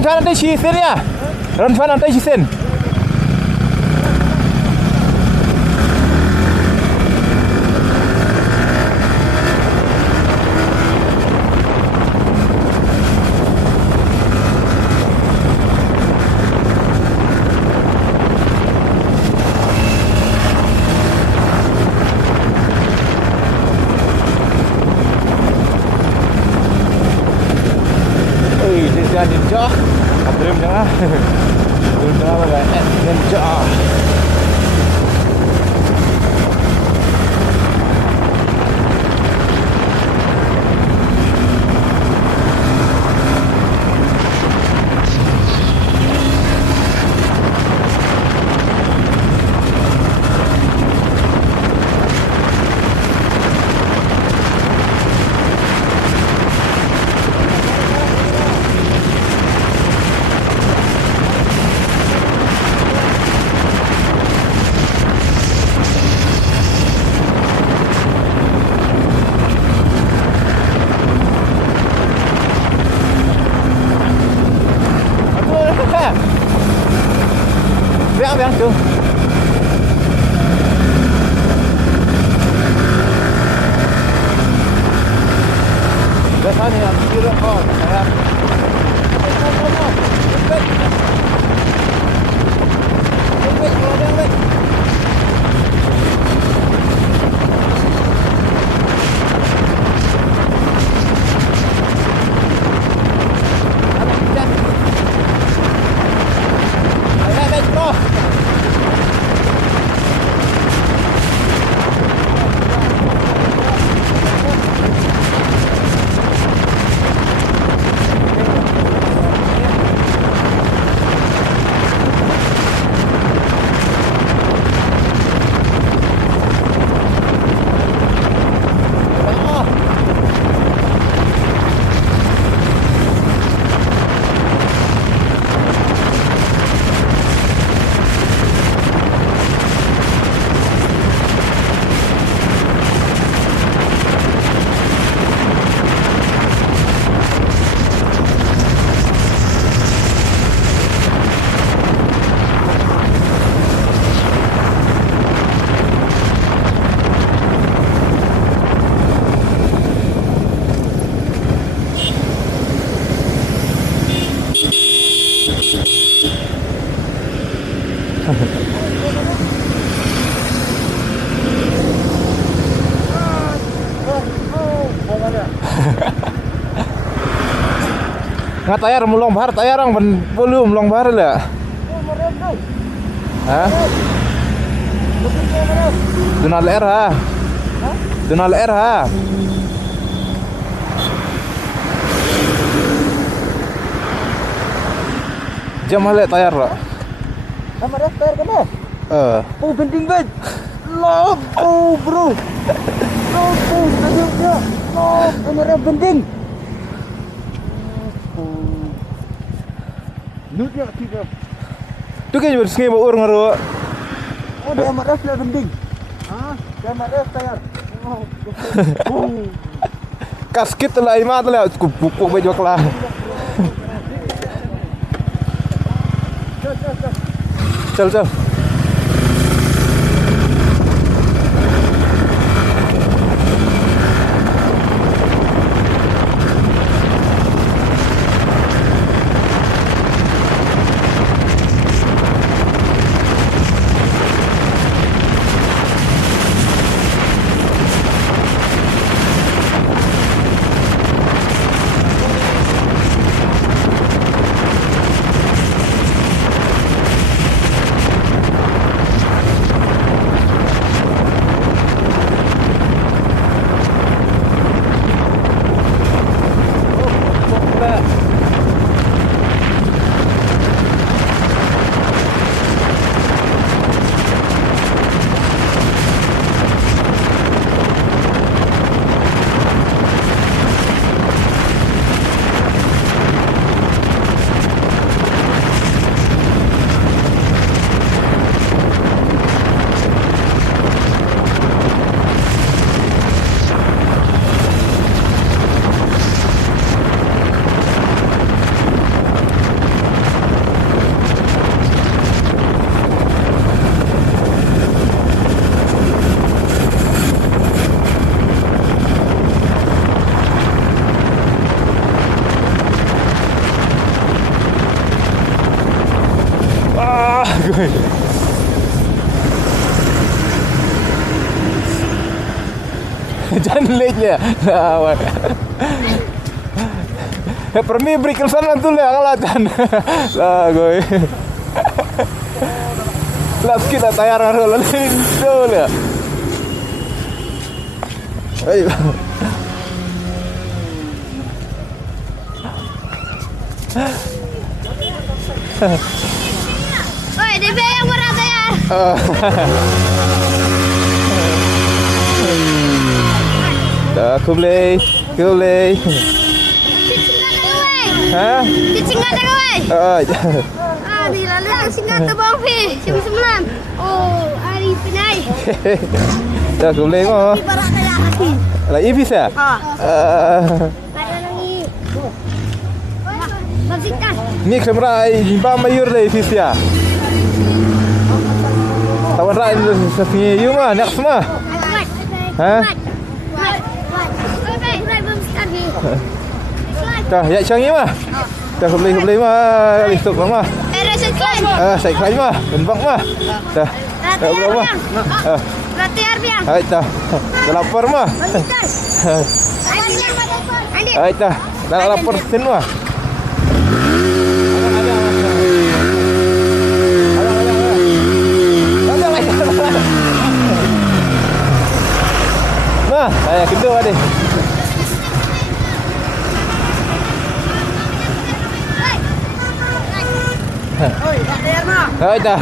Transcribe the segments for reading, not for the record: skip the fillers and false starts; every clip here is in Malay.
Rencana nanti Shisin ya? Rencana nanti Shisin. Ninja, dream jangan, dream jangan bagai ninja. Biang tu. Dah sana yang kira kau saya. Nga tayar mulong bahar tayar ang belum long bahar lah. Ha? Dunal air ha. Dunal air ha. Jam hale tayar lah. Sama dah tayar kan? Oh penting banget. Lob, oh bro. Lob, tajam dia. Lob, kamera penting. Nutnya tidak. Tu kan juga sengaja bawa orang ngaruh. Oh dia amat ras lah penting. Dia amat ras tayar. Kasket lah imat lah. Pukul baju kelah. Chal. Jangan leje. Lawan. Permi beri kelsanan tu lah kalatan. Lah gue. Last kita tayar ngaro lalin tu lah. Ayo. Oi, DP yang murah tayar. Dah kumlei. Ha? Dicingat tak kau? Di lalu yang singat tu bang Pi. Siapa semalam? Oh, hari pinai. Dah kumlei mo. Di barak tayar kasih. Lah ibis ah. Ada lagi. Maksikan. Ni kemerai jimba mayur le ibis ya. Tawan rai safinya you mah nak semua. Ha? Dah, ya canggih mah. Dah beli mah, listuk mah. Rasa klaim. Saya klaim mah, benbang mah. Dah. Dah berapa? Latihan biang. Hai dah. Dah lapar mah. Andi. Hai dah. Dah lapar sin mah. Nah, saya kedua adik. Oi, latihan mah. Hai dah.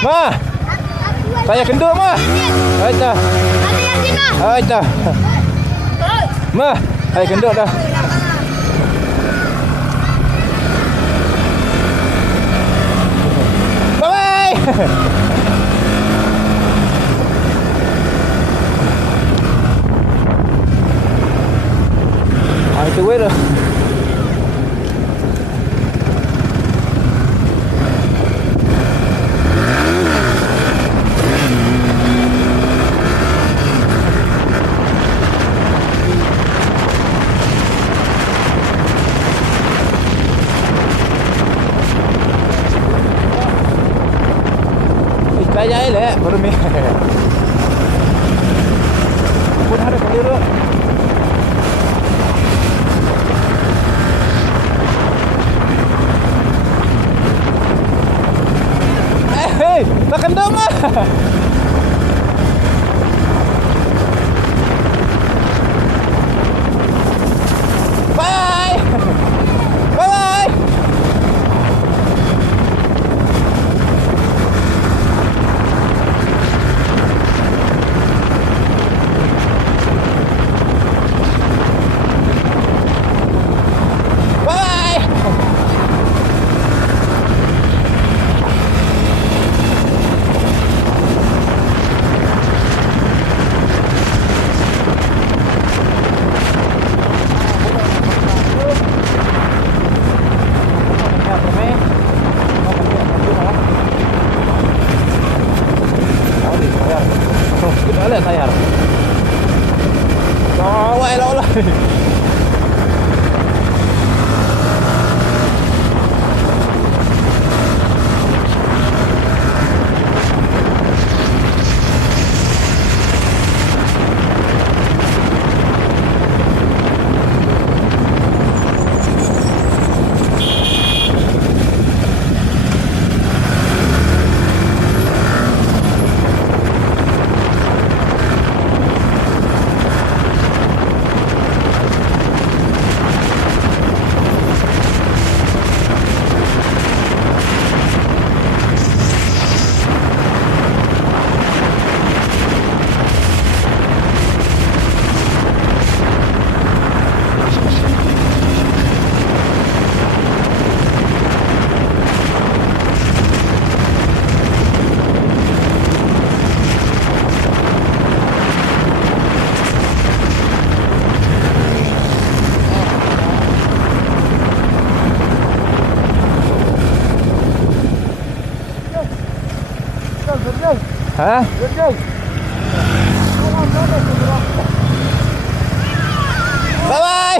Ma, saya kendor ma. Hai dah. Latihan Cina. Hai dah. Ma, saya kendor dah. Bye bye. Itu wait dah. Saya le baru ni. Pun ada kali tu. Hey, tak kendam ah. Bye. Bye. Tayar. Bawa elok lah. Hah? Bye bye.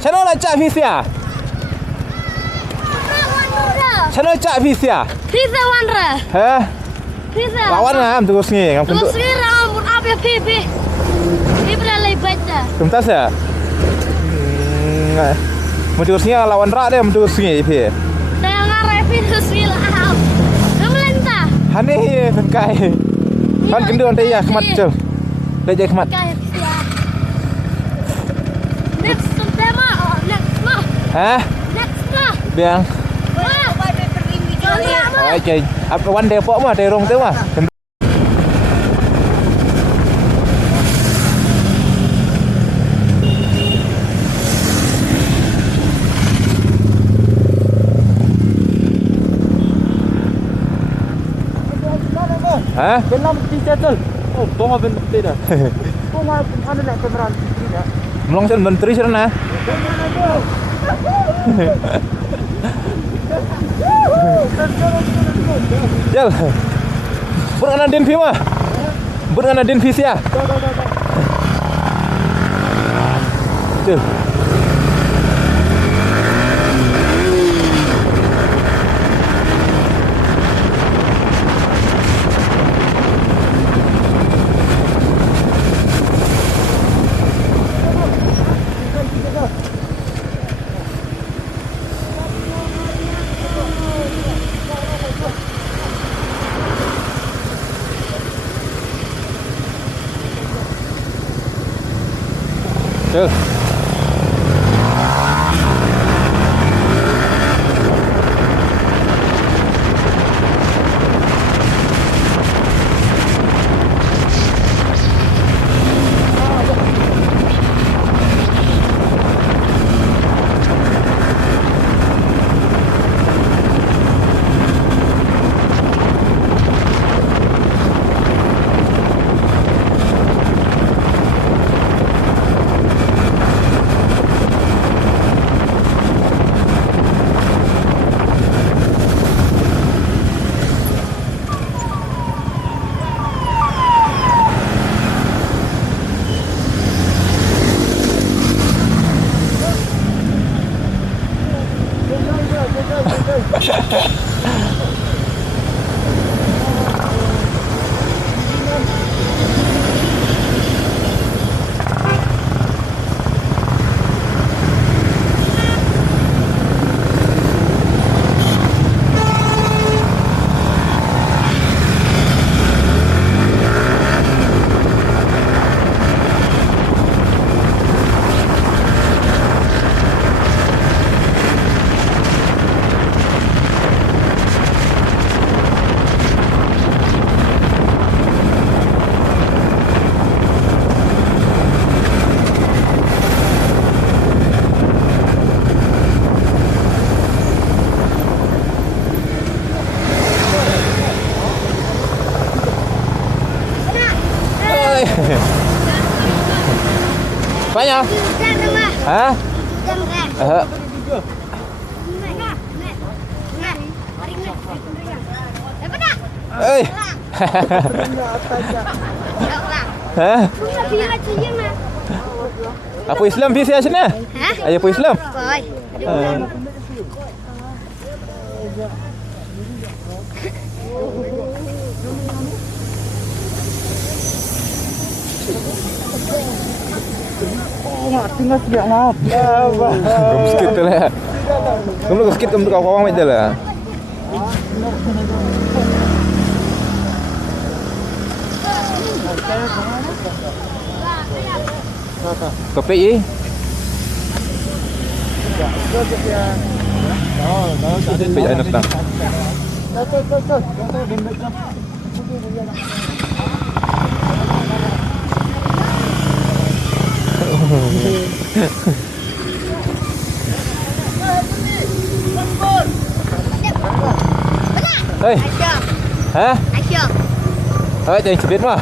Channel lah cak Fisia. Channel cak Fisia. Pizza Wandra. Ha? Pizza. Lawan ngam terus ni. Ngam Terus kentut. sekarang umur apa Pipi? Pipi lagi baca. Tuntas ya? Terus ni lawan rak dia terus ni Pi. Saya ngarep terus hilang. Kemelentah. Hani penkai. Han kendor dia ya kemat cel. Dah jadi kemat. Kayak ya. Next tema. Next mah. Ha? Next mah. Biang. Wah. Okey. Apa one day pok mah terong tu mah. Ha? Kenapa mesti jatuh? Oh, tolong ben mesti dah. Tolong mana nak kamera mesti dah. Melong sen menteri sana. Jal. Berana den fi mah. Berana den fi sia. Jal. Jal. Banyak. Ha? Ê. Ha? Apa Islam fi sia sana? Ayah apa Islam? Tinggal siap maaf. Kamu sikit tu lah. Kamu sikit kamu kawan macam lah. Kopi ye? Kopi enak tak? Hei. Ha? Hei, jangan cepet mah.